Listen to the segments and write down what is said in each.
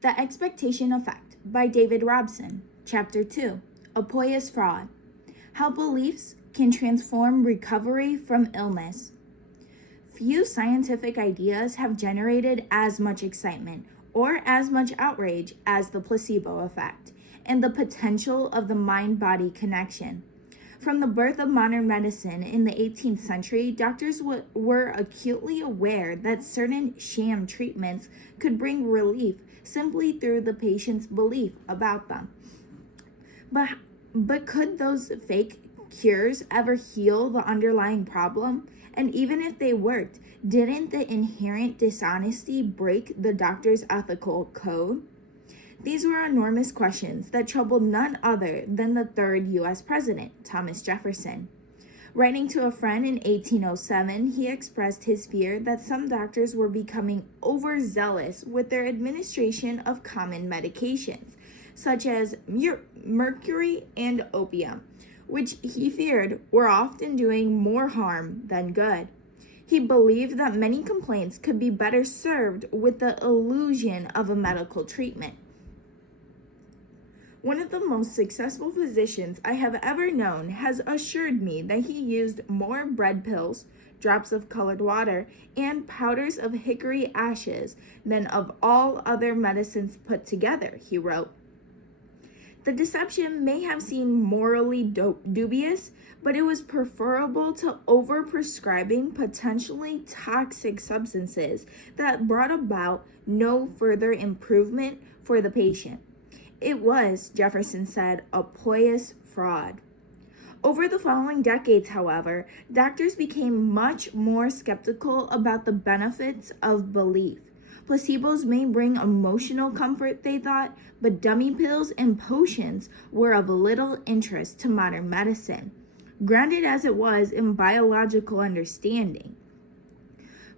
The Expectation Effect by David Robson, Chapter 2, Apoya's Fraud. How Beliefs Can Transform Recovery from Illness. Few scientific ideas have generated as much excitement or as much outrage as the placebo effect and the potential of the mind-body connection. From the birth of modern medicine in the 18th century, doctors were acutely aware that certain sham treatments could bring relief simply through the patient's belief about them. But could those fake cures ever heal the underlying problem? And even if they worked, didn't the inherent dishonesty break the doctor's ethical code? These were enormous questions that troubled none other than the third U.S. president, Thomas Jefferson. Writing to a friend in 1807, he expressed his fear that some doctors were becoming overzealous with their administration of common medications, such as mercury and opium, which he feared were often doing more harm than good. He believed that many complaints could be better served with the illusion of a medical treatment. One of the most successful physicians I have ever known has assured me that he used more bread pills, drops of colored water, and powders of hickory ashes than of all other medicines put together, he wrote. The deception may have seemed morally dubious, but it was preferable to overprescribing potentially toxic substances that brought about no further improvement for the patient. It was, Jefferson said, a pious fraud. Over the following decades, however, doctors became much more skeptical about the benefits of belief. Placebos may bring emotional comfort, they thought, but dummy pills and potions were of little interest to modern medicine, grounded as it was in biological understanding.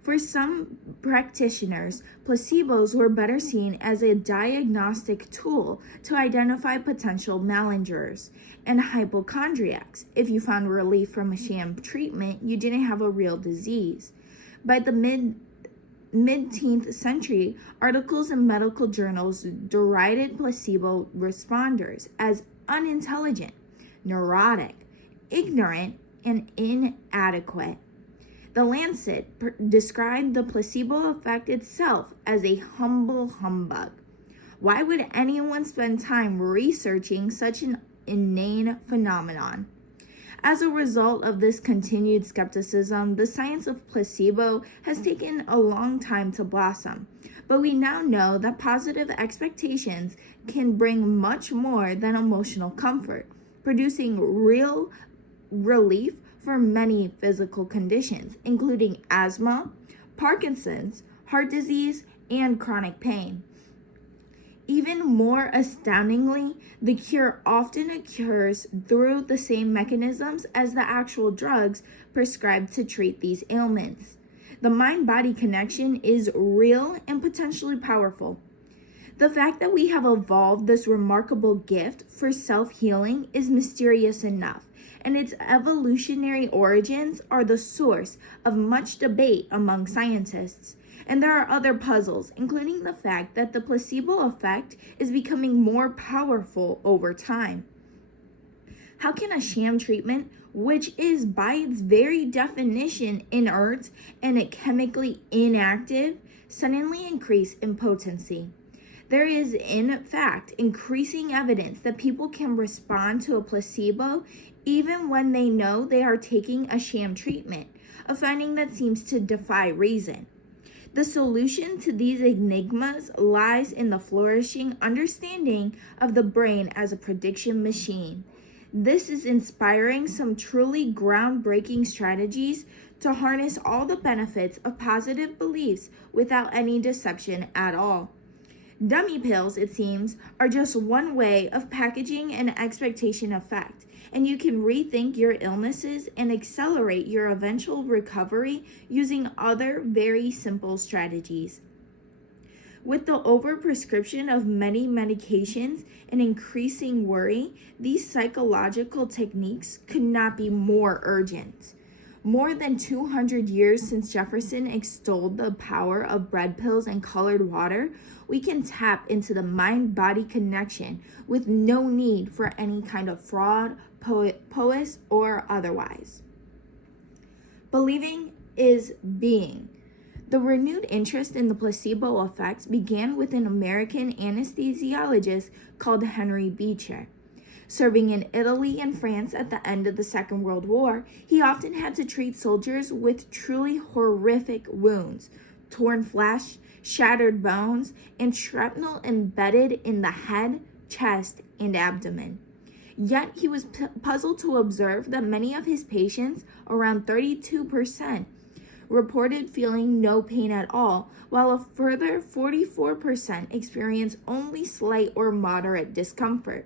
For some practitioners, placebos were better seen as a diagnostic tool to identify potential malingers and hypochondriacs. If you found relief from a sham treatment, you didn't have a real disease. By the mid-18th century, articles in medical journals derided placebo responders as unintelligent, neurotic, ignorant, and inadequate. The Lancet described the placebo effect itself as a humble humbug. Why would anyone spend time researching such an inane phenomenon? As a result of this continued skepticism, the science of placebo has taken a long time to blossom. But we now know that positive expectations can bring much more than emotional comfort, producing real relief for many physical conditions, including asthma, Parkinson's, heart disease, and chronic pain. Even more astoundingly, the cure often occurs through the same mechanisms as the actual drugs prescribed to treat these ailments. The mind-body connection is real and potentially powerful. The fact that we have evolved this remarkable gift for self-healing is mysterious enough, and its evolutionary origins are the source of much debate among scientists. And there are other puzzles, including the fact that the placebo effect is becoming more powerful over time. How can a sham treatment, which is by its very definition inert and chemically inactive, suddenly increase in potency? There is, in fact, increasing evidence that people can respond to a placebo even when they know they are taking a sham treatment, a finding that seems to defy reason. The solution to these enigmas lies in the flourishing understanding of the brain as a prediction machine. This is inspiring some truly groundbreaking strategies to harness all the benefits of positive beliefs without any deception at all. Dummy pills, it seems, are just one way of packaging an expectation effect, and you can rethink your illnesses and accelerate your eventual recovery using other very simple strategies. With the overprescription of many medications and increasing worry, these psychological techniques could not be more urgent. More than 200 years since Jefferson extolled the power of bread pills and colored water, we can tap into the mind-body connection with no need for any kind of fraud, poise, or otherwise. Believing is being. The renewed interest in the placebo effects began with an American anesthesiologist called Henry Beecher. Serving in Italy and France at the end of the Second World War, he often had to treat soldiers with truly horrific wounds, torn flesh, shattered bones, and shrapnel embedded in the head, chest, and abdomen. Yet he was puzzled to observe that many of his patients, around 32%, reported feeling no pain at all, while a further 44% experienced only slight or moderate discomfort.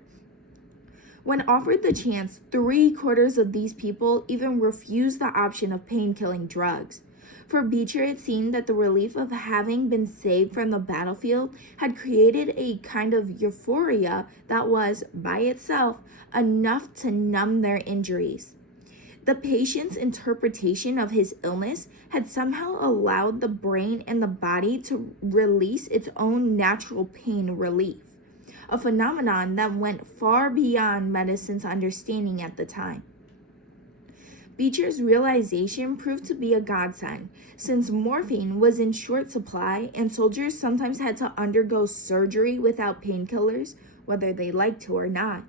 When offered the chance, 3/4 of these people even refused the option of pain-killing drugs. For Beecher, it seemed that the relief of having been saved from the battlefield had created a kind of euphoria that was, by itself, enough to numb their injuries. The patient's interpretation of his illness had somehow allowed the brain and the body to release its own natural pain relief, a phenomenon that went far beyond medicine's understanding at the time. Beecher's realization proved to be a godsend, since morphine was in short supply and soldiers sometimes had to undergo surgery without painkillers, whether they liked to or not.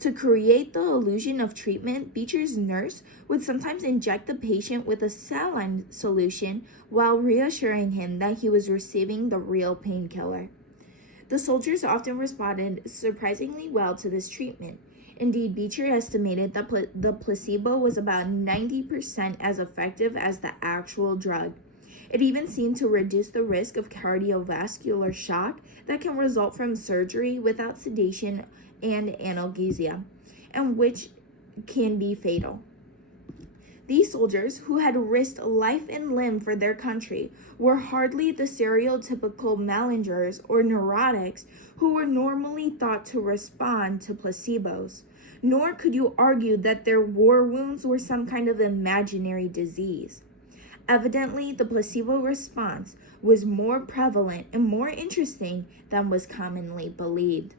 To create the illusion of treatment, Beecher's nurse would sometimes inject the patient with a saline solution while reassuring him that he was receiving the real painkiller. The soldiers often responded surprisingly well to this treatment. Indeed, Beecher estimated that the placebo was about 90% as effective as the actual drug. It even seemed to reduce the risk of cardiovascular shock that can result from surgery without sedation and analgesia, and which can be fatal. These soldiers, who had risked life and limb for their country, were hardly the stereotypical malingers or neurotics who were normally thought to respond to placebos. Nor could you argue that their war wounds were some kind of imaginary disease. Evidently, the placebo response was more prevalent and more interesting than was commonly believed.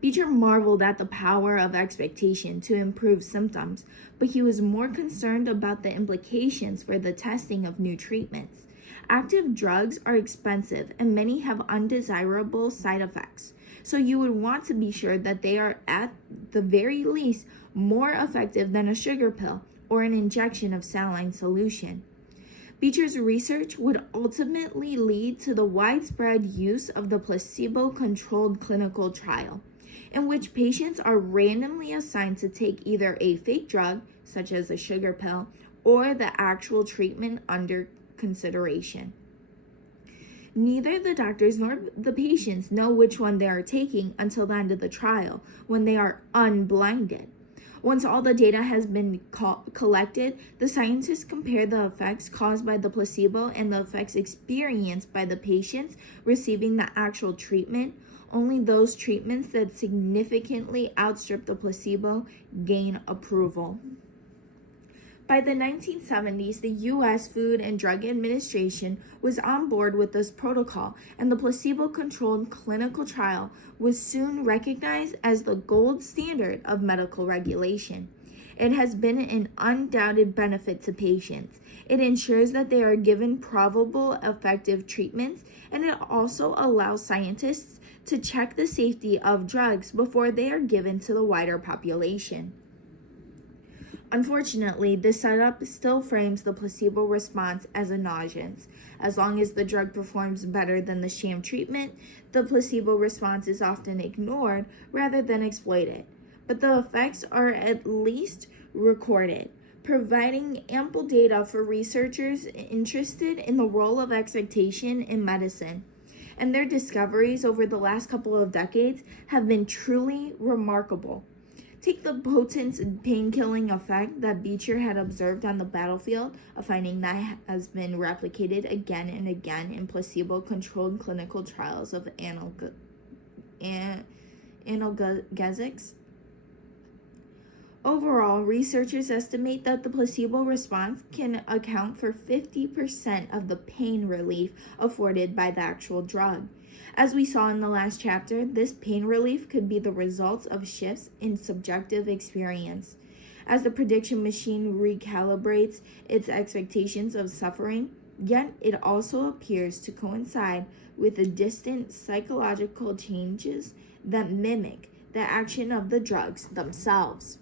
Beecher marveled at the power of expectation to improve symptoms, but he was more concerned about the implications for the testing of new treatments. Active drugs are expensive and many have undesirable side effects, so you would want to be sure that they are at the very least more effective than a sugar pill or an injection of saline solution. Beecher's research would ultimately lead to the widespread use of the placebo-controlled clinical trial, in which patients are randomly assigned to take either a fake drug, such as a sugar pill, or the actual treatment under consideration. Neither the doctors nor the patients know which one they are taking until the end of the trial, when they are unblinded. Once all the data has been collected, the scientists compare the effects caused by the placebo and the effects experienced by the patients receiving the actual treatment. Only those treatments that significantly outstrip the placebo gain approval. By the 1970s, the U.S. Food and Drug Administration was on board with this protocol, and the placebo-controlled clinical trial was soon recognized as the gold standard of medical regulation. It has been an undoubted benefit to patients. It ensures that they are given probable effective treatments, and it also allows scientists to check the safety of drugs before they are given to the wider population. Unfortunately, this setup still frames the placebo response as a nonsense. As long as the drug performs better than the sham treatment, the placebo response is often ignored rather than exploited. But the effects are at least recorded, providing ample data for researchers interested in the role of expectation in medicine. And their discoveries over the last couple of decades have been truly remarkable. Take the potent pain-killing effect that Beecher had observed on the battlefield, a finding that has been replicated again and again in placebo-controlled clinical trials of analgesics. Overall, researchers estimate that the placebo response can account for 50% of the pain relief afforded by the actual drug. As we saw in the last chapter, this pain relief could be the result of shifts in subjective experience. As the prediction machine recalibrates its expectations of suffering, yet it also appears to coincide with the distant psychological changes that mimic the action of the drugs themselves.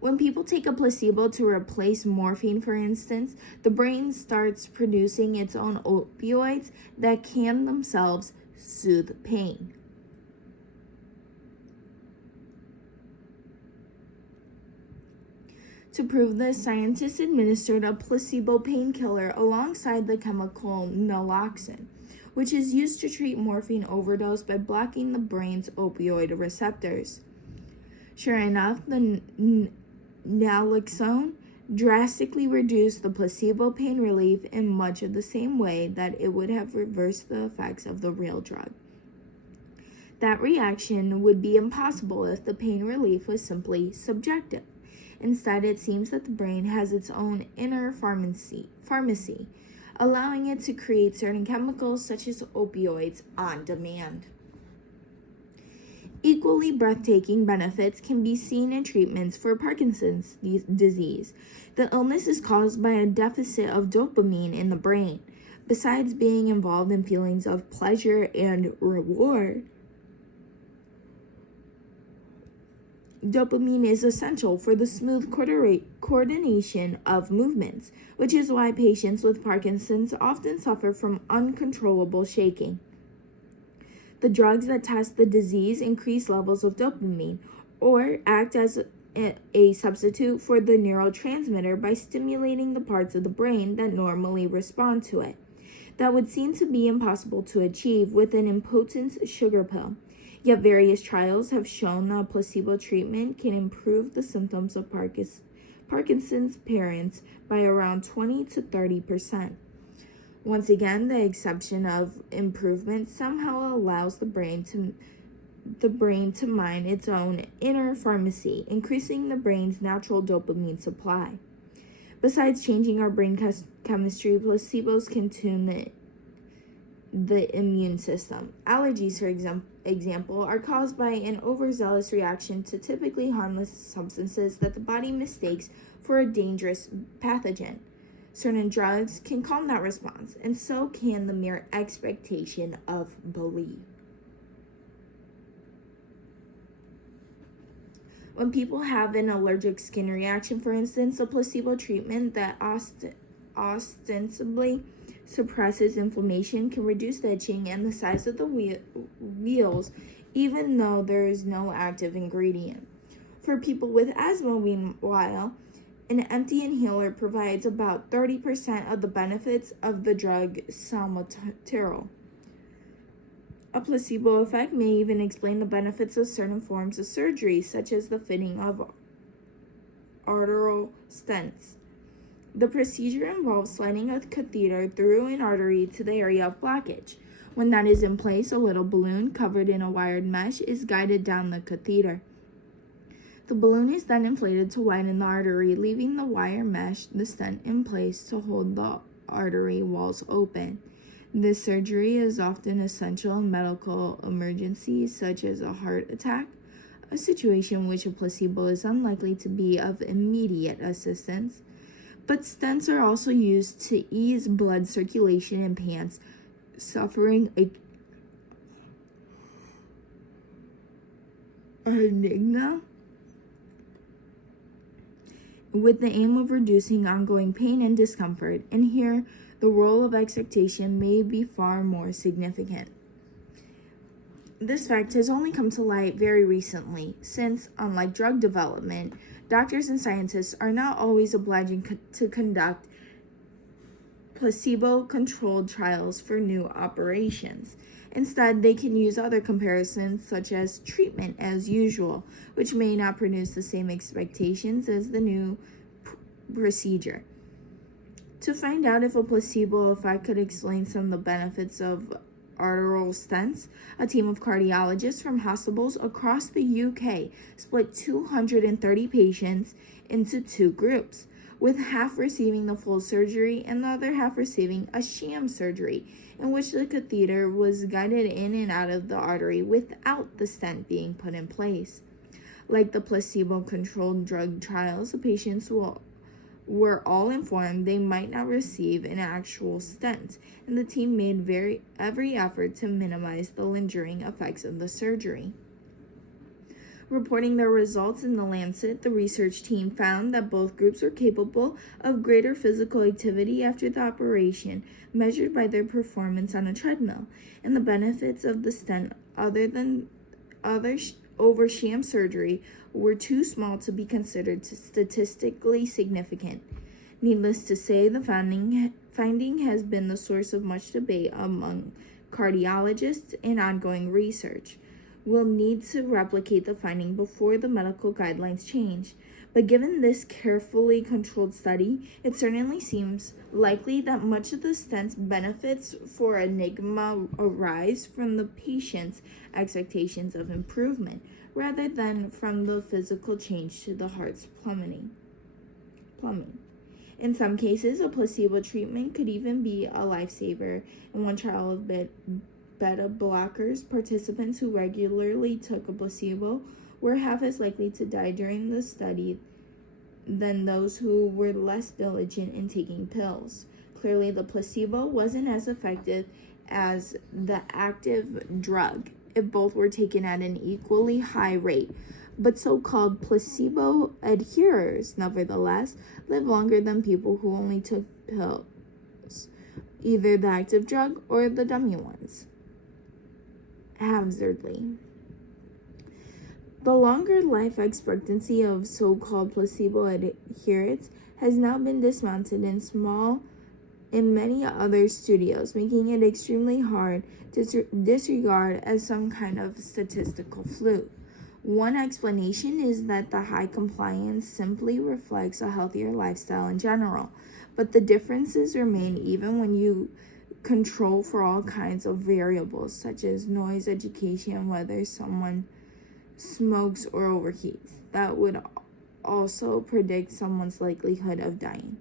When people take a placebo to replace morphine, for instance, the brain starts producing its own opioids that can themselves soothe pain. To prove this, scientists administered a placebo painkiller alongside the chemical naloxone, which is used to treat morphine overdose by blocking the brain's opioid receptors. Sure enough, the naloxone drastically reduced the placebo pain relief in much of the same way that it would have reversed the effects of the real drug. That reaction would be impossible if the pain relief was simply subjective. Instead, it seems that the brain has its own inner pharmacy, allowing it to create certain chemicals such as opioids on demand. Equally breathtaking benefits can be seen in treatments for Parkinson's disease. The illness is caused by a deficit of dopamine in the brain. Besides being involved in feelings of pleasure and reward, dopamine is essential for the smooth coordination of movements, which is why patients with Parkinson's often suffer from uncontrollable shaking. The drugs that test the disease increase levels of dopamine or act as a substitute for the neurotransmitter by stimulating the parts of the brain that normally respond to it. That would seem to be impossible to achieve with an impotent sugar pill. Yet various trials have shown that placebo treatment can improve the symptoms of Parkinson's parents by around 20 to 30%. Once again, the exception of improvement somehow allows the brain to mine its own inner pharmacy, increasing the brain's natural dopamine supply. Besides changing our brain chemistry, placebos can tune the immune system. Allergies, for example, are caused by an overzealous reaction to typically harmless substances that the body mistakes for a dangerous pathogen. Certain drugs can calm that response, and so can the mere expectation of belief. When people have an allergic skin reaction, for instance, a placebo treatment that ostensibly suppresses inflammation can reduce the itching and the size of the wheals, even though there is no active ingredient. For people with asthma, meanwhile, an empty inhaler provides about 30% of the benefits of the drug salmeterol. A placebo effect may even explain the benefits of certain forms of surgery, such as the fitting of arterial stents. The procedure involves sliding a catheter through an artery to the area of blockage. When that is in place, a little balloon covered in a wired mesh is guided down the catheter. The balloon is then inflated to widen the artery, leaving the wire mesh, the stent, in place to hold the artery walls open. This surgery is often essential in medical emergencies such as a heart attack, a situation in which a placebo is unlikely to be of immediate assistance. But stents are also used to ease blood circulation in patients suffering angina, with the aim of reducing ongoing pain and discomfort. And here, the role of expectation may be far more significant. This fact has only come to light very recently, since, unlike drug development, doctors and scientists are not always obliged to conduct placebo-controlled trials for new operations. Instead, they can use other comparisons such as treatment as usual, which may not produce the same expectations as the new procedure. To find out if a placebo effect could explain some of the benefits of arterial stents, a team of cardiologists from hospitals across the UK split 230 patients into two groups, with half receiving the full surgery and the other half receiving a sham surgery, in which the catheter was guided in and out of the artery without the stent being put in place. Like the placebo-controlled drug trials, the patients were all informed they might not receive an actual stent, and the team made every effort to minimize the lingering effects of the surgery. Reporting their results in The Lancet, the research team found that both groups were capable of greater physical activity after the operation, measured by their performance on a treadmill, and the benefits of the stent over sham surgery were too small to be considered statistically significant. Needless to say, the finding has been the source of much debate among cardiologists and ongoing research. We'll need to replicate the finding before the medical guidelines change. But given this carefully controlled study, it certainly seems likely that much of the stent's benefits for Enigma arise from the patient's expectations of improvement, rather than from the physical change to the heart's plumbing. In some cases, a placebo treatment could even be a lifesaver. In one trial of beta blockers, participants who regularly took a placebo were half as likely to die during the study than those who were less diligent in taking pills. Clearly, the placebo wasn't as effective as the active drug if both were taken at an equally high rate. But so-called placebo adherers, nevertheless, live longer than people who only took pills, either the active drug or the dummy ones. Haphazardly. The longer life expectancy of so-called placebo adherents has now been dismounted in many other studios, making it extremely hard to disregard as some kind of statistical fluke. One explanation is that the high compliance simply reflects a healthier lifestyle in general, but the differences remain even when you control for all kinds of variables such as noise, education, whether someone smokes or overheats. That would also predict someone's likelihood of dying.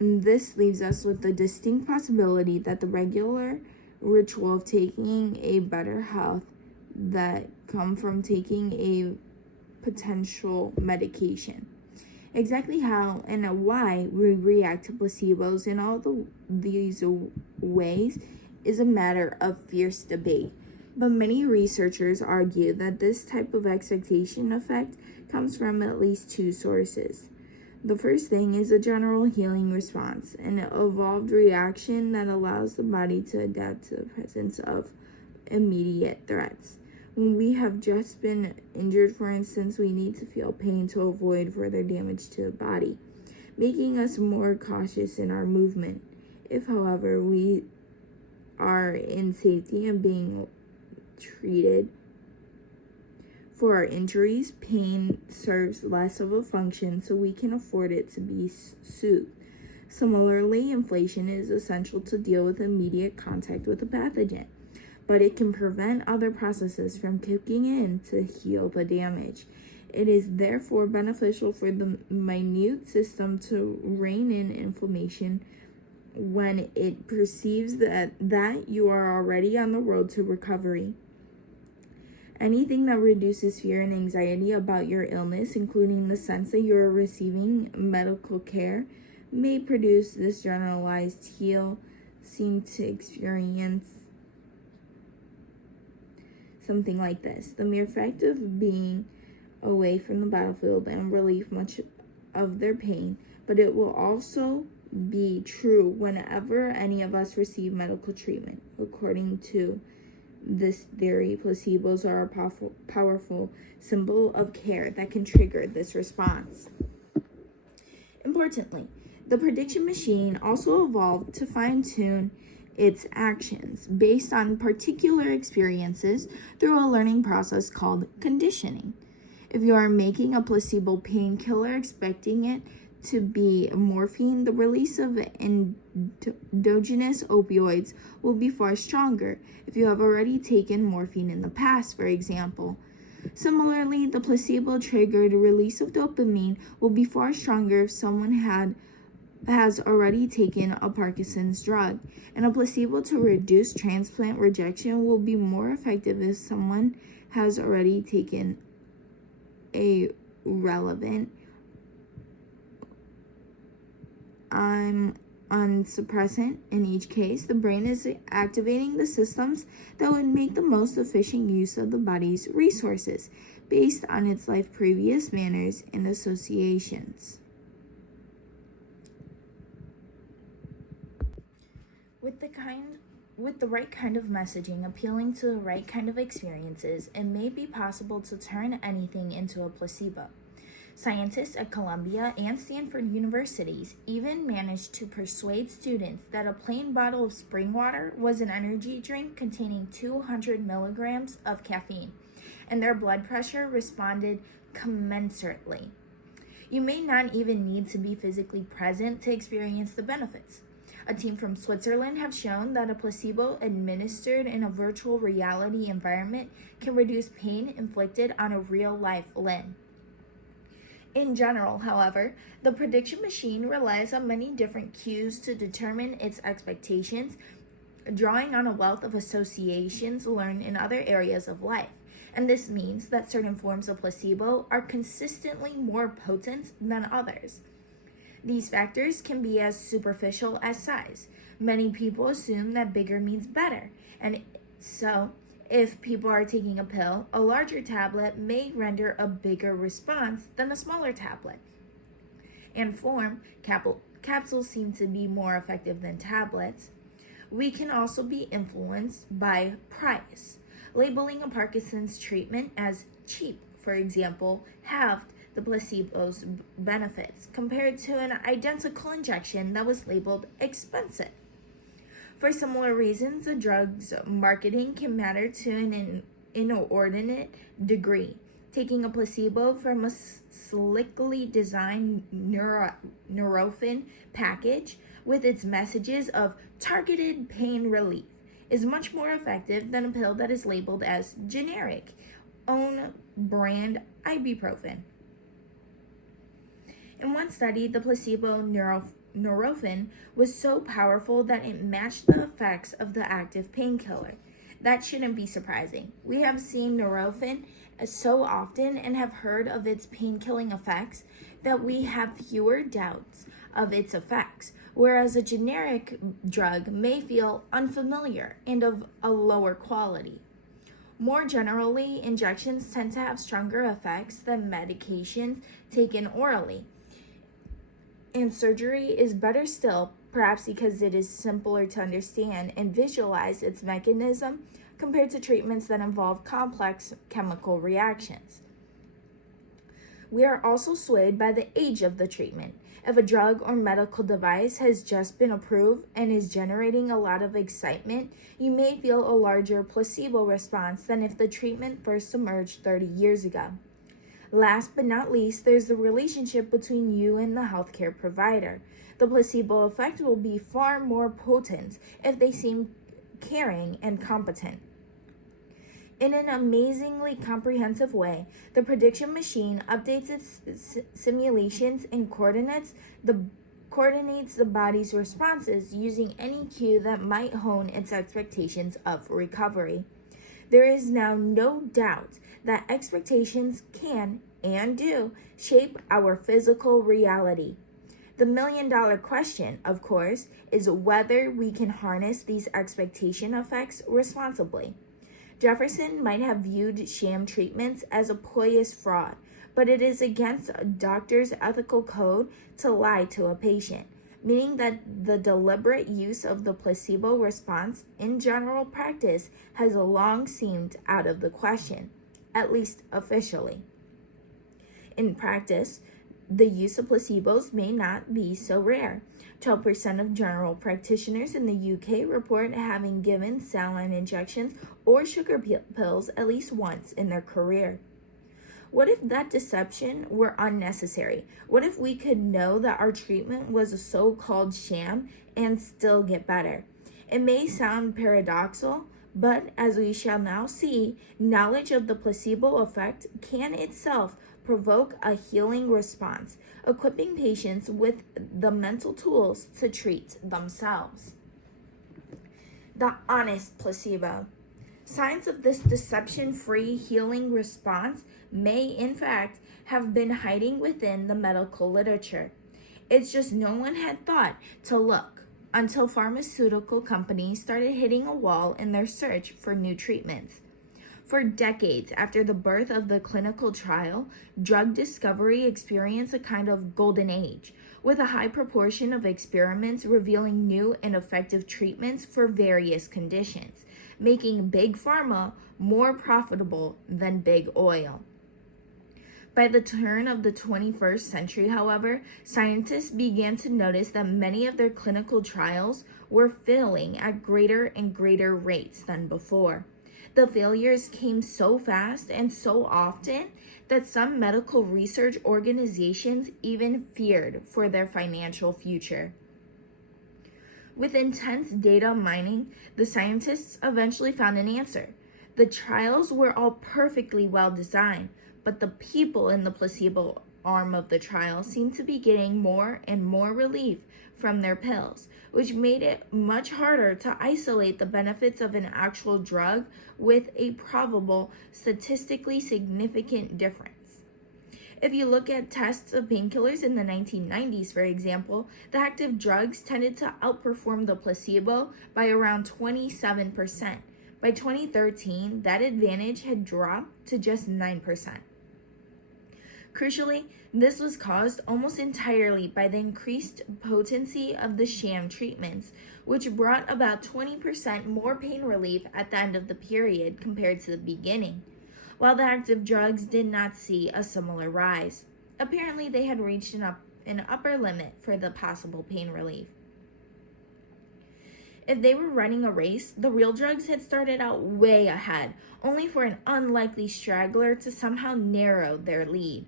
And this leaves us with the distinct possibility that the regular ritual of taking a better health that come from taking a potential medication. Exactly how and why we react to placebos in all these ways is a matter of fierce debate. But many researchers argue that this type of expectation effect comes from at least two sources. The first thing is a general healing response, an evolved reaction that allows the body to adapt to the presence of immediate threats. When we have just been injured, for instance, we need to feel pain to avoid further damage to the body, making us more cautious in our movement. If, however, we are in safety and being treated for our injuries, pain serves less of a function, so we can afford it to be soothed. Similarly, inflation is essential to deal with immediate contact with a pathogen, but it can prevent other processes from kicking in to heal the damage. It is therefore beneficial for the minute system to rein in inflammation when it perceives that you are already on the road to recovery. Anything that reduces fear and anxiety about your illness, including the sense that you are receiving medical care, may produce this generalized heal, seem to experience something like this. The mere fact of being away from the battlefield and relieve much of their pain, but it will also be true whenever any of us receive medical treatment. According to this theory, placebos are a powerful symbol of care that can trigger this response. Importantly, the prediction machine also evolved to fine-tune its actions based on particular experiences through a learning process called conditioning. If you are making a placebo painkiller expecting it to be morphine, the release of endogenous opioids will be far stronger if you have already taken morphine in the past, for example. Similarly, the placebo-triggered release of dopamine will be far stronger if someone has already taken a Parkinson's drug, and a placebo to reduce transplant rejection will be more effective if someone has already taken a relevant suppressant. In each case, the brain is activating the systems that would make the most efficient use of the body's resources based on its life previous manners and associations. With the right kind of messaging appealing to the right kind of experiences, it may be possible to turn anything into a placebo. Scientists at Columbia and Stanford universities even managed to persuade students that a plain bottle of spring water was an energy drink containing 200 milligrams of caffeine, and their blood pressure responded commensurately. You may not even need to be physically present to experience the benefits. A team from Switzerland have shown that a placebo administered in a virtual reality environment can reduce pain inflicted on a real-life limb. In general, however, the prediction machine relies on many different cues to determine its expectations, drawing on a wealth of associations learned in other areas of life. And this means that certain forms of placebo are consistently more potent than others. These factors can be as superficial as size. Many people assume that bigger means better, and so if people are taking a pill, a larger tablet may render a bigger response than a smaller tablet. And form, capsules seem to be more effective than tablets. We can also be influenced by price. Labeling a Parkinson's treatment as cheap, for example, halved the placebo's benefits compared to an identical injection that was labeled expensive. For similar reasons, a drug's marketing can matter to an inordinate degree. Taking a placebo from a slickly designed Nurofen package with its messages of targeted pain relief is much more effective than a pill that is labeled as generic, own brand ibuprofen. In one study, the placebo Nurofen was so powerful that it matched the effects of the active painkiller. That shouldn't be surprising. We have seen Nurofen so often and have heard of its pain-killing effects that we have fewer doubts of its effects, whereas a generic drug may feel unfamiliar and of a lower quality. More generally, injections tend to have stronger effects than medications taken orally. And surgery is better still, perhaps because it is simpler to understand and visualize its mechanism compared to treatments that involve complex chemical reactions. We are also swayed by the age of the treatment. If a drug or medical device has just been approved and is generating a lot of excitement, you may feel a larger placebo response than if the treatment first emerged 30 years ago. Last but not least, there's the relationship between you and the healthcare provider. The placebo effect will be far more potent if they seem caring and competent. In an amazingly comprehensive way, the prediction machine updates its simulations and coordinates the body's responses using any cue that might hone its expectations of recovery. There is now no doubt that expectations can and do shape our physical reality. The million-dollar question, of course, is whether we can harness these expectation effects responsibly. Jefferson might have viewed sham treatments as a ployous fraud, but it is against a doctor's ethical code to lie to a patient, meaning that the deliberate use of the placebo response in general practice has long seemed out of the question, at least officially. In practice, the use of placebos may not be so rare. 12% of general practitioners in the UK report having given saline injections or sugar pills at least once in their career. What if that deception were unnecessary? What if we could know that our treatment was a so-called sham and still get better? It may sound paradoxical, but as we shall now see, knowledge of the placebo effect can itself provoke a healing response, equipping patients with the mental tools to treat themselves. The honest placebo. Signs of this deception-free healing response may, in fact, have been hiding within the medical literature. It's just no one had thought to look until pharmaceutical companies started hitting a wall in their search for new treatments. For decades after the birth of the clinical trial, drug discovery experienced a kind of golden age, with a high proportion of experiments revealing new and effective treatments for various conditions, making big pharma more profitable than big oil. By the turn of the 21st century, however, scientists began to notice that many of their clinical trials were failing at greater and greater rates than before. The failures came so fast and so often that some medical research organizations even feared for their financial future. With intense data mining, the scientists eventually found an answer. The trials were all perfectly well designed, but the people in the placebo arm of the trial seemed to be getting more and more relief from their pills, which made it much harder to isolate the benefits of an actual drug with a probable, statistically significant difference. If you look at tests of painkillers in the 1990s, for example, the active drugs tended to outperform the placebo by around 27%. By 2013, that advantage had dropped to just 9%. Crucially, this was caused almost entirely by the increased potency of the sham treatments, which brought about 20% more pain relief at the end of the period compared to the beginning, while the active drugs did not see a similar rise. Apparently, they had reached an upper limit for the possible pain relief. If they were running a race, the real drugs had started out way ahead, only for an unlikely straggler to somehow narrow their lead.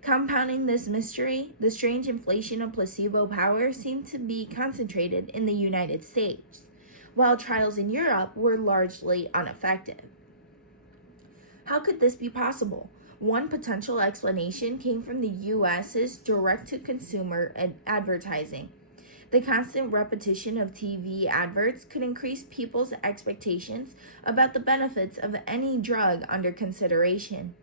Compounding this mystery, the strange inflation of placebo power seemed to be concentrated in the United States, while trials in Europe were largely ineffective. How could this be possible? One potential explanation came from the U.S.'s direct-to-consumer advertising. The constant repetition of TV adverts could increase people's expectations about the benefits of any drug under consideration.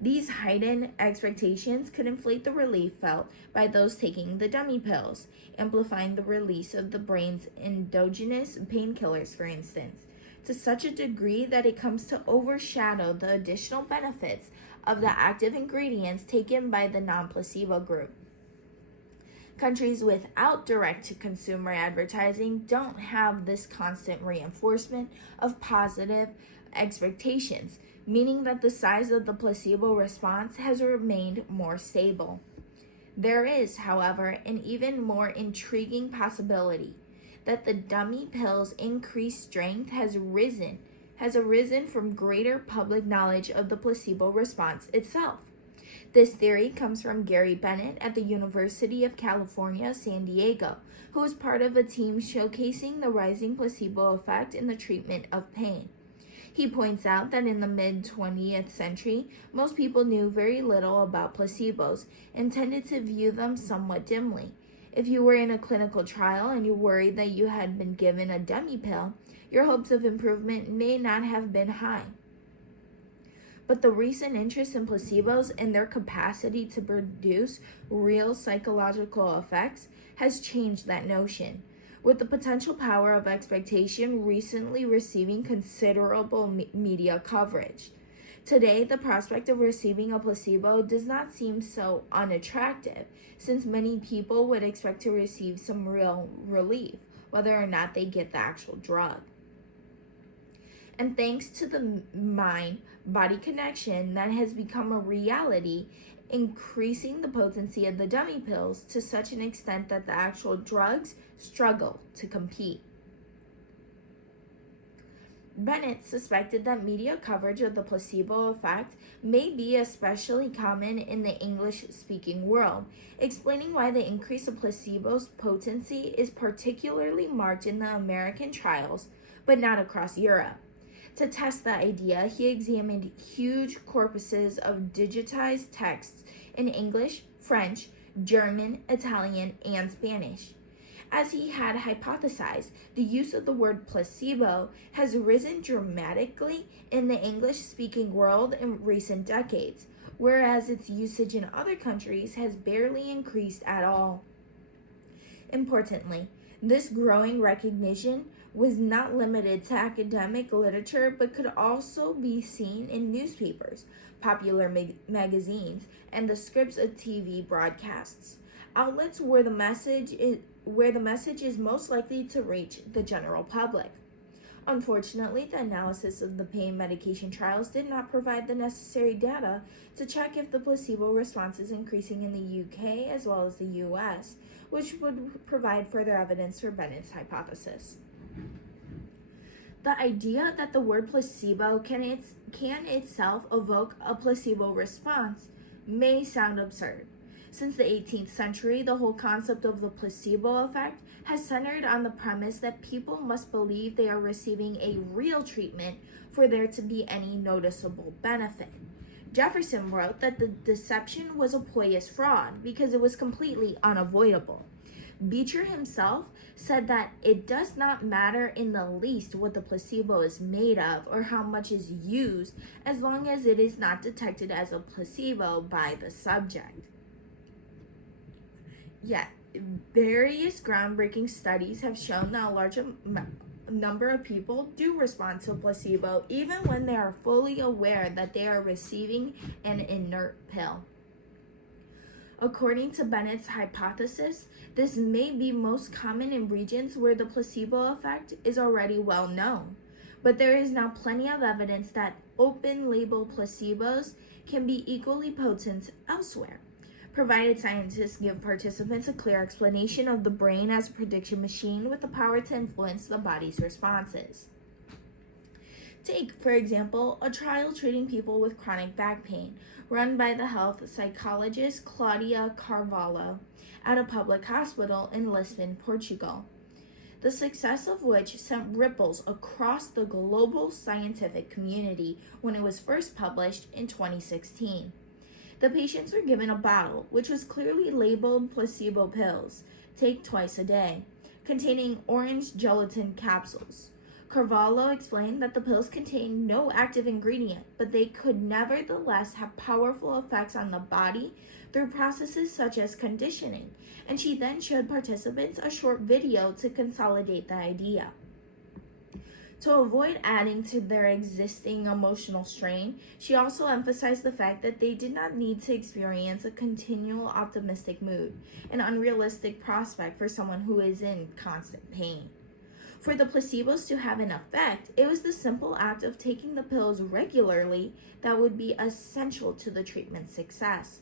These heightened expectations could inflate the relief felt by those taking the dummy pills, amplifying the release of the brain's endogenous painkillers, for instance, to such a degree that it comes to overshadow the additional benefits of the active ingredients taken by the non-placebo group. Countries without direct-to-consumer advertising don't have this constant reinforcement of positive expectations, meaning that the size of the placebo response has remained more stable. There is, however, an even more intriguing possibility that the dummy pill's increased strength has arisen from greater public knowledge of the placebo response itself. This theory comes from Gary Bennett at the University of California, San Diego, who was part of a team showcasing the rising placebo effect in the treatment of pain. He points out that in the mid-20th century, most people knew very little about placebos and tended to view them somewhat dimly. If you were in a clinical trial and you worried that you had been given a dummy pill, your hopes of improvement may not have been high. But the recent interest in placebos and their capacity to produce real psychological effects has changed that notion, with the potential power of expectation recently receiving considerable media coverage. Today, the prospect of receiving a placebo does not seem so unattractive, since many people would expect to receive some real relief, whether or not they get the actual drug. And thanks to the mind-body connection that has become a reality, increasing the potency of the dummy pills to such an extent that the actual drugs struggle to compete. Bennett suspected that media coverage of the placebo effect may be especially common in the English-speaking world, explaining why the increase of placebo's potency is particularly marked in the American trials, but not across Europe. To test the idea, he examined huge corpuses of digitized texts in English, French, German, Italian, and Spanish. As he had hypothesized, the use of the word placebo has risen dramatically in the English-speaking world in recent decades, whereas its usage in other countries has barely increased at all. Importantly, this growing recognition was not limited to academic literature but could also be seen in newspapers, popular magazines, and the scripts of TV broadcasts, outlets where the message is most likely to reach the general public. Unfortunately, the analysis of the pain medication trials did not provide the necessary data to check if the placebo response is increasing in the UK as well as the US, which would provide further evidence for Bennett's hypothesis. The idea that the word placebo can itself evoke a placebo response may sound absurd. Since the 18th century, the whole concept of the placebo effect has centered on the premise that people must believe they are receiving a real treatment for there to be any noticeable benefit. Jefferson wrote that the deception was a ployous fraud because it was completely unavoidable. Beecher himself said that it does not matter in the least what the placebo is made of or how much is used as long as it is not detected as a placebo by the subject. Yet, various groundbreaking studies have shown that a large number of people do respond to a placebo even when they are fully aware that they are receiving an inert pill. According to Bennett's hypothesis, this may be most common in regions where the placebo effect is already well known, but there is now plenty of evidence that open-label placebos can be equally potent elsewhere, provided scientists give participants a clear explanation of the brain as a prediction machine with the power to influence the body's responses. Take, for example, a trial treating people with chronic back pain run by the health psychologist Claudia Carvalho at a public hospital in Lisbon, Portugal, the success of which sent ripples across the global scientific community when it was first published in 2016. The patients were given a bottle, which was clearly labeled placebo pills, take twice a day, containing orange gelatin capsules. Carvalho explained that the pills contained no active ingredient, but they could nevertheless have powerful effects on the body through processes such as conditioning, and she then showed participants a short video to consolidate the idea. To avoid adding to their existing emotional strain, she also emphasized the fact that they did not need to experience a continual optimistic mood, an unrealistic prospect for someone who is in constant pain. For the placebos to have an effect, it was the simple act of taking the pills regularly that would be essential to the treatment's success.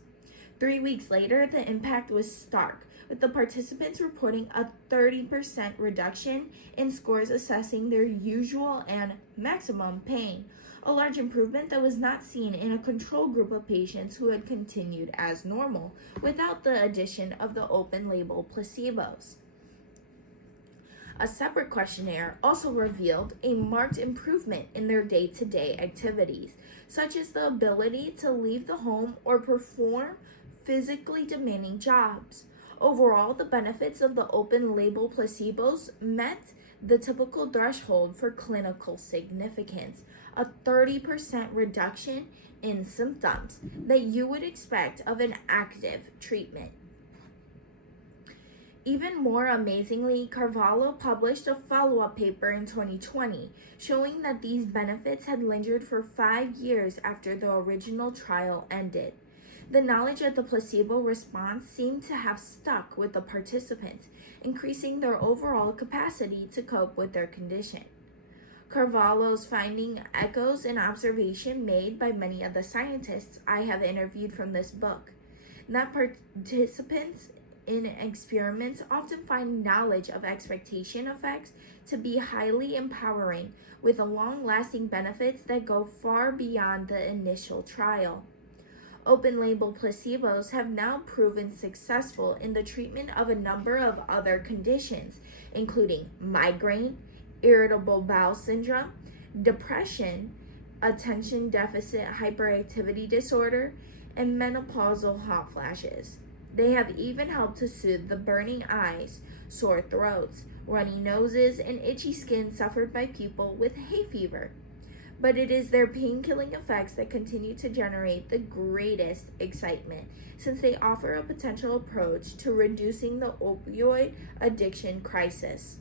3 weeks later, the impact was stark, with the participants reporting a 30% reduction in scores assessing their usual and maximum pain, a large improvement that was not seen in a control group of patients who had continued as normal without the addition of the open-label placebos. A separate questionnaire also revealed a marked improvement in their day-to-day activities, such as the ability to leave the home or perform physically demanding jobs. Overall, the benefits of the open-label placebos met the typical threshold for clinical significance, a 30% reduction in symptoms that you would expect of an active treatment. Even more amazingly, Carvalho published a follow-up paper in 2020 showing that these benefits had lingered for 5 years after the original trial ended. The knowledge of the placebo response seemed to have stuck with the participants, increasing their overall capacity to cope with their condition. Carvalho's finding echoes an observation made by many of the scientists I have interviewed from this book, that participants in experiments often find knowledge of expectation effects to be highly empowering, with long-lasting benefits that go far beyond the initial trial. Open-label placebos have now proven successful in the treatment of a number of other conditions, including migraine, irritable bowel syndrome, depression, attention deficit hyperactivity disorder, and menopausal hot flashes. They have even helped to soothe the burning eyes, sore throats, runny noses, and itchy skin suffered by people with hay fever. But it is their pain-killing effects that continue to generate the greatest excitement, since they offer a potential approach to reducing the opioid addiction crisis.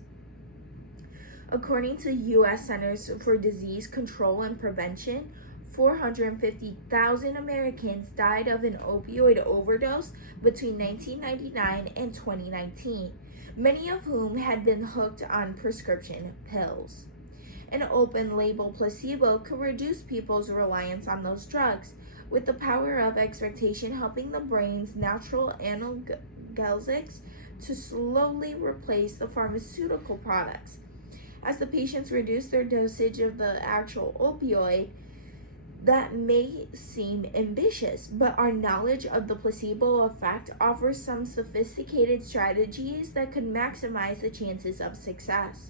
According to U.S. Centers for Disease Control and Prevention, 450,000 Americans died of an opioid overdose between 1999 and 2019, many of whom had been hooked on prescription pills. An open-label placebo could reduce people's reliance on those drugs, with the power of expectation helping the brain's natural analgesics to slowly replace the pharmaceutical products. As the patients reduce their dosage of the actual opioid, that may seem ambitious, but our knowledge of the placebo effect offers some sophisticated strategies that could maximize the chances of success.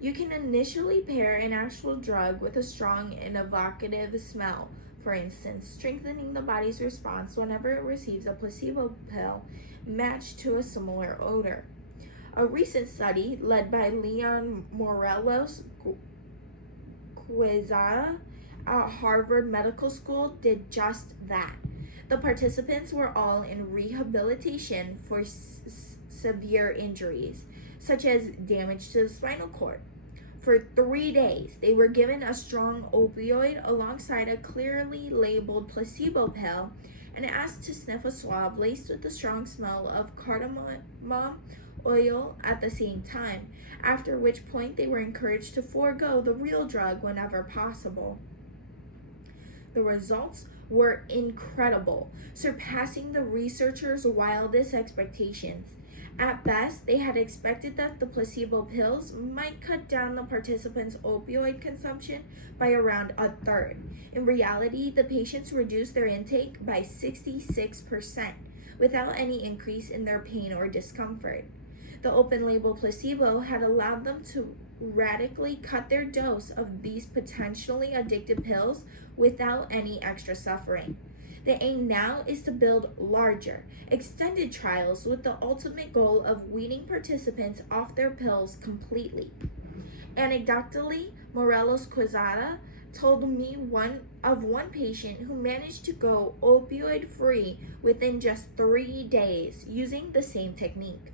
You can initially pair an actual drug with a strong and evocative smell, for instance, strengthening the body's response whenever it receives a placebo pill matched to a similar odor. A recent study led by Leon Morelos Quezada at Harvard Medical School did just that. The participants were all in rehabilitation for severe injuries, such as damage to the spinal cord. For 3 days, they were given a strong opioid alongside a clearly labeled placebo pill and asked to sniff a swab laced with the strong smell of cardamom oil at the same time, after which point they were encouraged to forego the real drug whenever possible. The results were incredible, surpassing the researchers' wildest expectations. At best, they had expected that the placebo pills might cut down the participants' opioid consumption by around a third. In reality, the patients reduced their intake by 66% without any increase in their pain or discomfort. The open-label placebo had allowed them to radically cut their dose of these potentially addictive pills without any extra suffering. The aim now is to build larger, extended trials with the ultimate goal of weaning participants off their pills completely. Anecdotally, Morelos Quezada told me one patient who managed to go opioid-free within just 3 days using the same technique.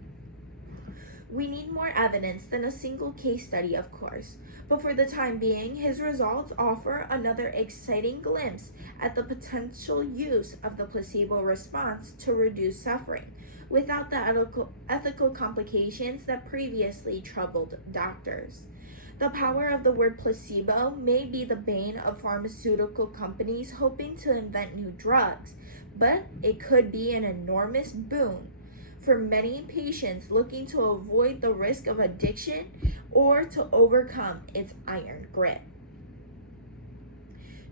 We need more evidence than a single case study, of course, but for the time being, his results offer another exciting glimpse at the potential use of the placebo response to reduce suffering, without the ethical complications that previously troubled doctors. The power of the word placebo may be the bane of pharmaceutical companies hoping to invent new drugs, but it could be an enormous boon for many patients looking to avoid the risk of addiction or to overcome its iron grip.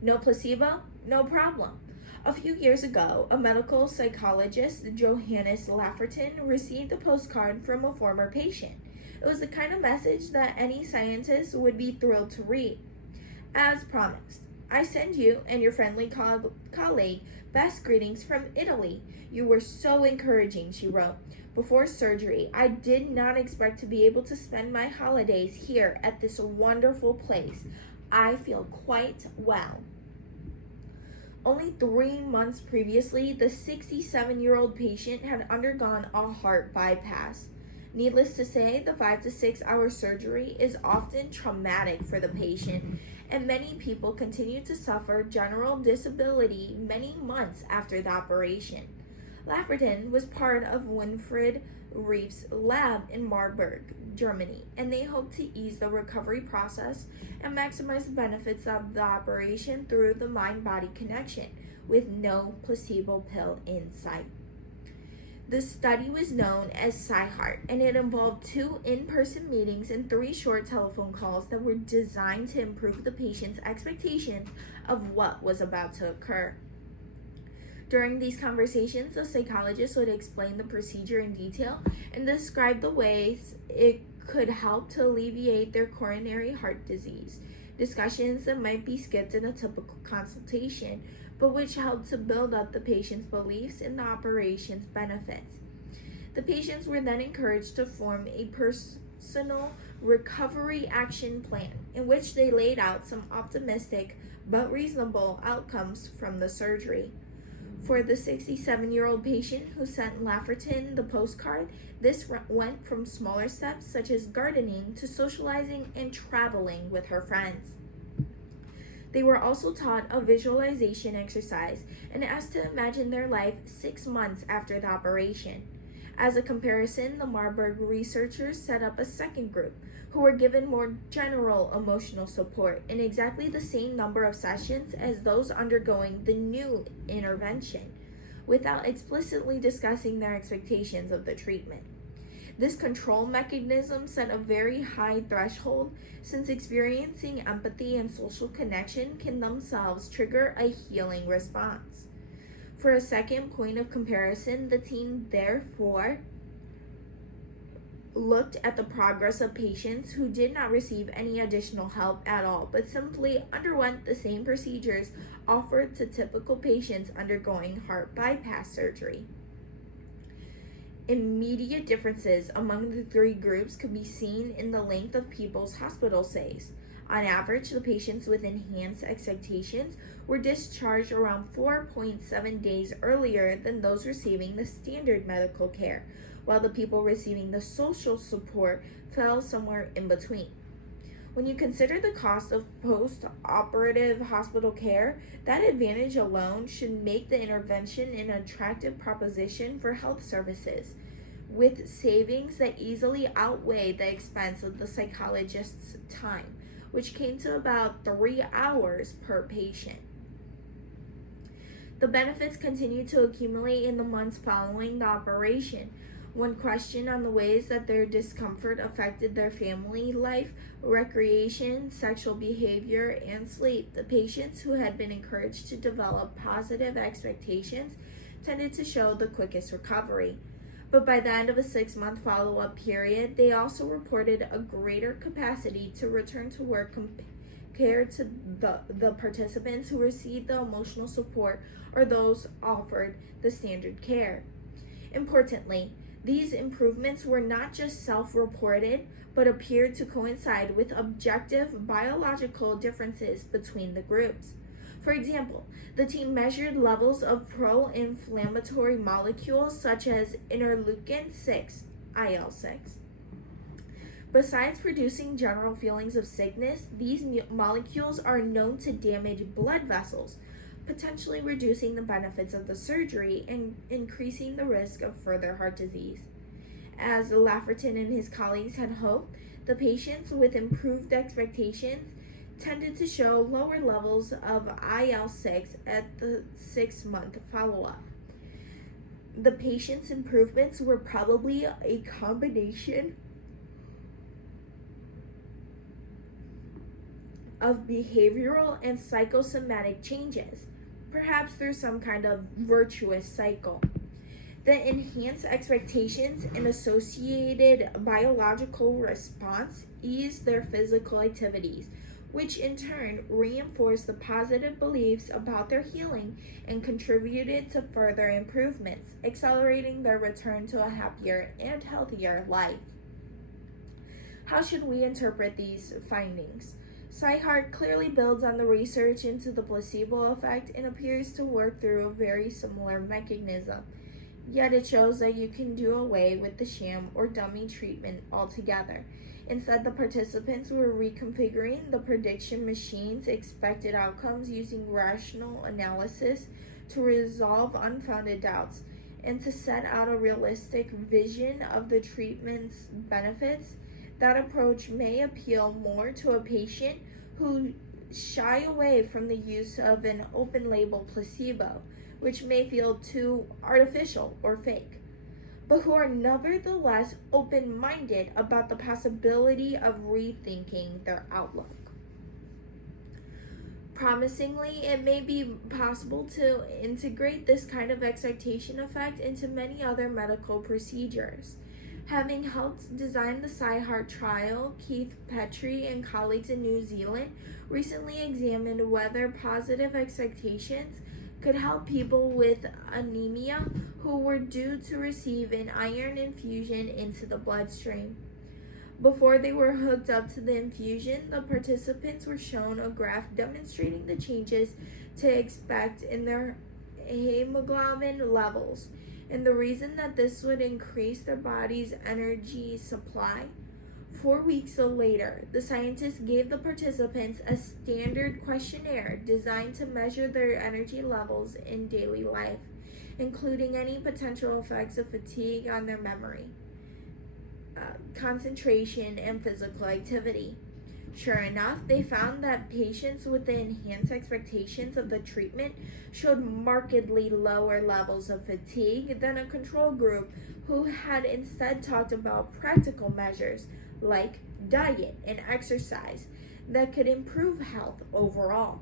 No placebo? No problem. A few years ago, a medical psychologist, Johannes Lafferton, received a postcard from a former patient. It was the kind of message that any scientist would be thrilled to read. As promised, I send you and your friendly colleague best greetings from Italy. You were so encouraging, she wrote. Before surgery, I did not expect to be able to spend my holidays here at this wonderful place. I feel quite well. Only 3 months previously, the 67-year-old patient had undergone a heart bypass. Needless to say, the 5 to 6 hour surgery is often traumatic for the patient, and many people continue to suffer general disability many months after the operation. Lafferton was part of Winfried Rief's lab in Marburg, Germany, and they hope to ease the recovery process and maximize the benefits of the operation through the mind-body connection, with no placebo pill in sight. The study was known as SciHeart, and it involved 2 in-person meetings and 3 short telephone calls that were designed to improve the patient's expectations of what was about to occur. During these conversations, the psychologist would explain the procedure in detail and describe the ways it could help to alleviate their coronary heart disease, discussions that might be skipped in a typical consultation, but which helped to build up the patient's beliefs in the operation's benefits. The patients were then encouraged to form a personal recovery action plan in which they laid out some optimistic but reasonable outcomes from the surgery. For the 67-year-old patient who sent Lafferton the postcard, this went from smaller steps such as gardening to socializing and traveling with her friends. They were also taught a visualization exercise and asked to imagine their life 6 months after the operation. As a comparison, the Marburg researchers set up a second group who were given more general emotional support in exactly the same number of sessions as those undergoing the new intervention, without explicitly discussing their expectations of the treatment. This control mechanism set a very high threshold, since experiencing empathy and social connection can themselves trigger a healing response. For a second point of comparison, the team therefore looked at the progress of patients who did not receive any additional help at all, but simply underwent the same procedures offered to typical patients undergoing heart bypass surgery. Immediate differences among the 3 groups could be seen in the length of people's hospital stays. On average, the patients with enhanced expectations were discharged around 4.7 days earlier than those receiving the standard medical care, while the people receiving the social support fell somewhere in between. When you consider the cost of post-operative hospital care, that advantage alone should make the intervention an attractive proposition for health services, with savings that easily outweigh the expense of the psychologist's time, which came to about 3 hours per patient. The benefits continued to accumulate in the months following the operation. When questioned on the ways that their discomfort affected their family life, recreation, sexual behavior, and sleep, the patients who had been encouraged to develop positive expectations tended to show the quickest recovery. But by the end of a 6-month follow-up period, they also reported a greater capacity to return to work compared to the participants who received the emotional support or those offered the standard care. Importantly, these improvements were not just self-reported, but appeared to coincide with objective biological differences between the groups. For example, the team measured levels of pro-inflammatory molecules such as interleukin-6, IL-6. Besides producing general feelings of sickness, these molecules are known to damage blood vessels, potentially reducing the benefits of the surgery and increasing the risk of further heart disease. As Lafferton and his colleagues had hoped, the patients with improved expectations tended to show lower levels of IL-6 at the 6-month follow-up. The patient's improvements were probably a combination of behavioral and psychosomatic changes, perhaps through some kind of virtuous cycle. The enhanced expectations and associated biological response eased their physical activities, which in turn reinforced the positive beliefs about their healing and contributed to further improvements, accelerating their return to a happier and healthier life. How should we interpret these findings? SciHeart clearly builds on the research into the placebo effect and appears to work through a very similar mechanism. Yet it shows that you can do away with the sham or dummy treatment altogether. Instead, the participants were reconfiguring the prediction machine's expected outcomes using rational analysis to resolve unfounded doubts and to set out a realistic vision of the treatment's benefits. That approach may appeal more to a patient who shy away from the use of an open-label placebo, which may feel too artificial or fake. but who are nevertheless open-minded about the possibility of rethinking their outlook. Promisingly, it may be possible to integrate this kind of expectation effect into many other medical procedures. Having helped design the SciHeart trial, Keith Petrie and colleagues in New Zealand recently examined whether positive expectations could help people with anemia who were due to receive an iron infusion into the bloodstream. Before they were hooked up to the infusion, the participants were shown a graph demonstrating the changes to expect in their hemoglobin levels, and the reason that this would increase their body's energy supply. 4 weeks later, the scientists gave the participants a standard questionnaire designed to measure their energy levels in daily life, including any potential effects of fatigue on their memory, concentration, and physical activity. Sure enough, they found that patients with the enhanced expectations of the treatment showed markedly lower levels of fatigue than a control group who had instead talked about practical measures like diet and exercise that could improve health overall.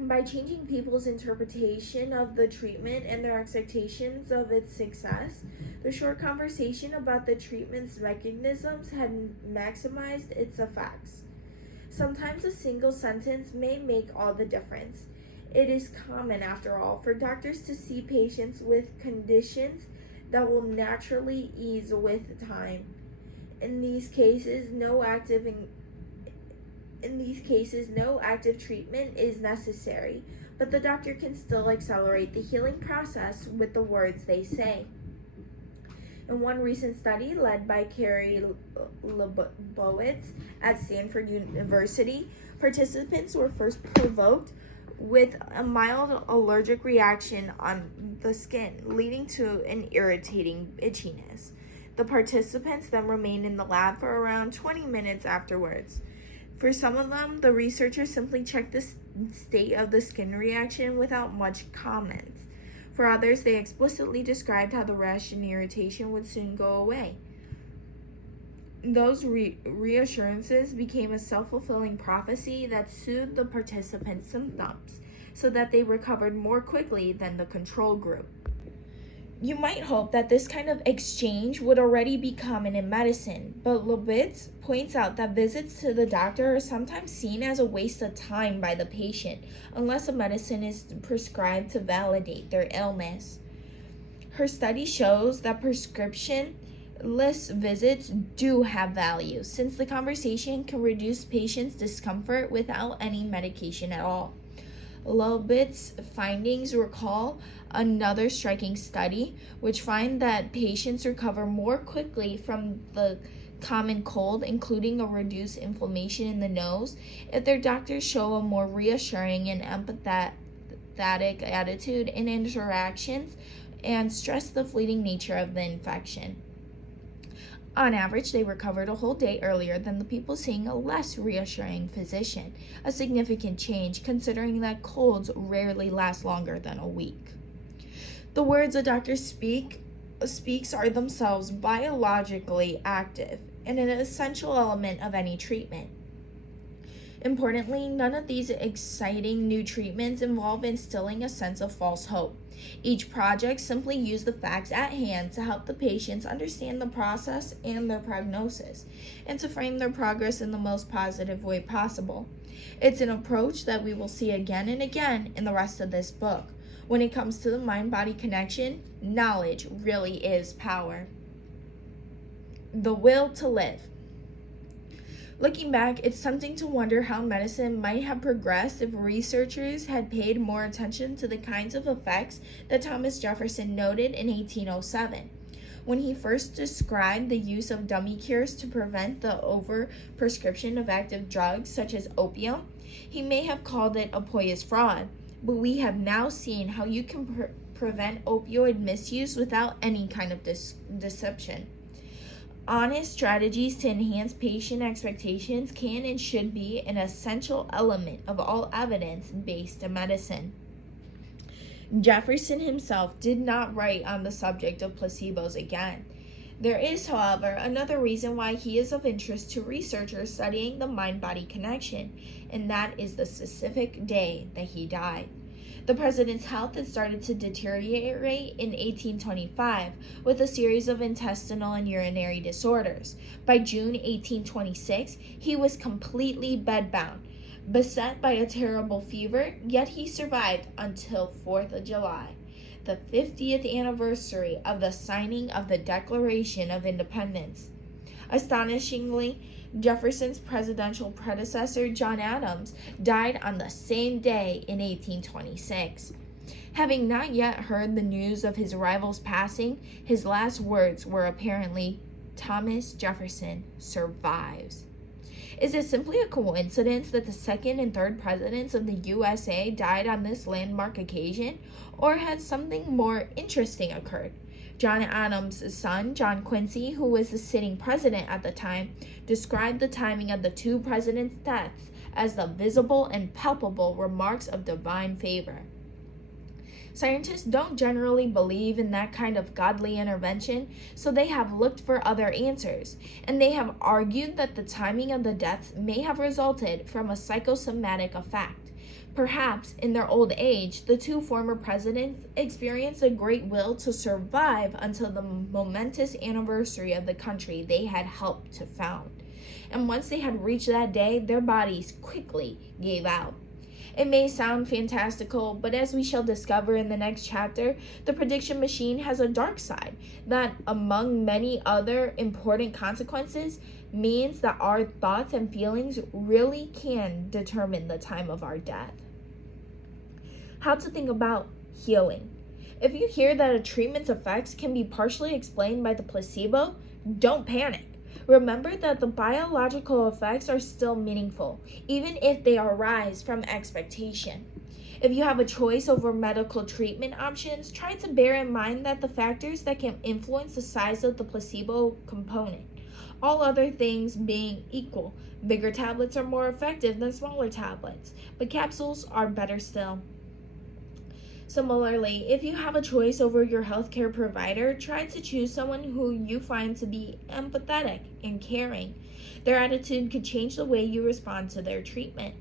By changing people's interpretation of the treatment and their expectations of its success, the short conversation about the treatment's mechanisms had maximized its effects. Sometimes a single sentence may make all the difference. It is common, after all, for doctors to see patients with conditions that will naturally ease with time. In these cases, no active treatment is necessary, but the doctor can still accelerate the healing process with the words they say. In one recent study led by Carrie Lebowitz at Stanford University, participants were first provoked with a mild allergic reaction on the skin, leading to an irritating itchiness. The participants then remained in the lab for around 20 minutes afterwards. For some of them, the researchers simply checked the state of the skin reaction without much comment. For others, they explicitly described how the rash and irritation would soon go away. Those reassurances became a self-fulfilling prophecy that soothed the participants' symptoms, so that they recovered more quickly than the control group. You might hope that this kind of exchange would already be common in medicine, but Lebowitz points out that visits to the doctor are sometimes seen as a waste of time by the patient, unless a medicine is prescribed to validate their illness. Her study shows that prescription-less visits do have value, since the conversation can reduce patients' discomfort without any medication at all. Lebowitz's findings recall another striking study, which find that patients recover more quickly from the common cold, including a reduced inflammation in the nose, if their doctors show a more reassuring and empathetic attitude in interactions and stress the fleeting nature of the infection. On average, they recovered a whole day earlier than the people seeing a less reassuring physician, a significant change considering that colds rarely last longer than a week. The words a doctor speaks are themselves biologically active and an essential element of any treatment. Importantly, none of these exciting new treatments involve instilling a sense of false hope. Each project simply uses the facts at hand to help the patients understand the process and their prognosis, and to frame their progress in the most positive way possible. It's an approach that we will see again and again in the rest of this book. When it comes to the mind-body connection, knowledge really is power. The will to live. Looking back, it's tempting to wonder how medicine might have progressed if researchers had paid more attention to the kinds of effects that Thomas Jefferson noted in 1807. When he first described the use of dummy cures to prevent the overprescription of active drugs such as opium, he may have called it a pious fraud, but we have now seen how you can prevent opioid misuse without any kind of deception. Honest strategies to enhance patient expectations can and should be an essential element of all evidence-based medicine. Jefferson himself did not write on the subject of placebos again. There is, however, another reason why he is of interest to researchers studying the mind-body connection, and that is the specific day that he died. The president's health had started to deteriorate in 1825 with a series of intestinal and urinary disorders. By June 1826, he was completely bedbound, beset by a terrible fever, yet he survived until 4th of July, the 50th anniversary of the signing of the Declaration of Independence. Astonishingly, Jefferson's presidential predecessor, John Adams, died on the same day in 1826. Having not yet heard the news of his rival's passing, his last words were apparently, "Thomas Jefferson survives." Is it simply a coincidence that the second and third presidents of the USA died on this landmark occasion, or had something more interesting occurred? John Adams' son, John Quincy, who was the sitting president at the time, described the timing of the two presidents' deaths as the visible and palpable remarks of divine favor. Scientists don't generally believe in that kind of godly intervention, so they have looked for other answers, and they have argued that the timing of the deaths may have resulted from a psychosomatic effect. Perhaps, in their old age, the two former presidents experienced a great will to survive until the momentous anniversary of the country they had helped to found. And once they had reached that day, their bodies quickly gave out. It may sound fantastical, but as we shall discover in the next chapter, the prediction machine has a dark side that, among many other important consequences, means that our thoughts and feelings really can determine the time of our death. How to think about healing. If you hear that a treatment's effects can be partially explained by the placebo, don't panic. Remember that the biological effects are still meaningful, even if they arise from expectation. If you have a choice over medical treatment options, try to bear in mind that the factors that can influence the size of the placebo component. All other things being equal, bigger tablets are more effective than smaller tablets, but capsules are better still. Similarly, if you have a choice over your healthcare provider, try to choose someone who you find to be empathetic and caring. Their attitude could change the way you respond to their treatment.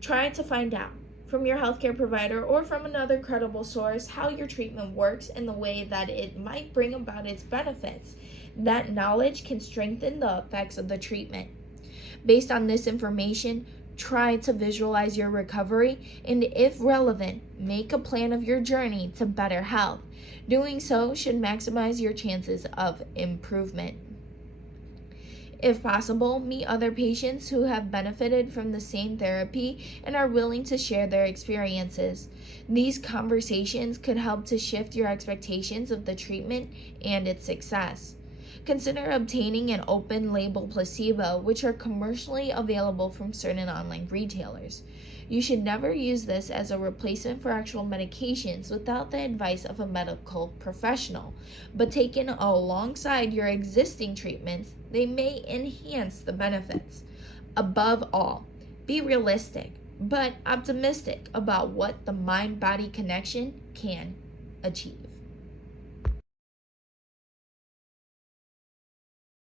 Try to find out from your healthcare provider or from another credible source how your treatment works and the way that it might bring about its benefits. That knowledge can strengthen the effects of the treatment. Based on this information, try to visualize your recovery and, if relevant, make a plan of your journey to better health. Doing so should maximize your chances of improvement. If possible, meet other patients who have benefited from the same therapy and are willing to share their experiences. These conversations could help to shift your expectations of the treatment and its success. Consider obtaining an open-label placebo, which are commercially available from certain online retailers. You should never use this as a replacement for actual medications without the advice of a medical professional, but taken alongside your existing treatments, they may enhance the benefits. Above all, be realistic, but optimistic about what the mind-body connection can achieve.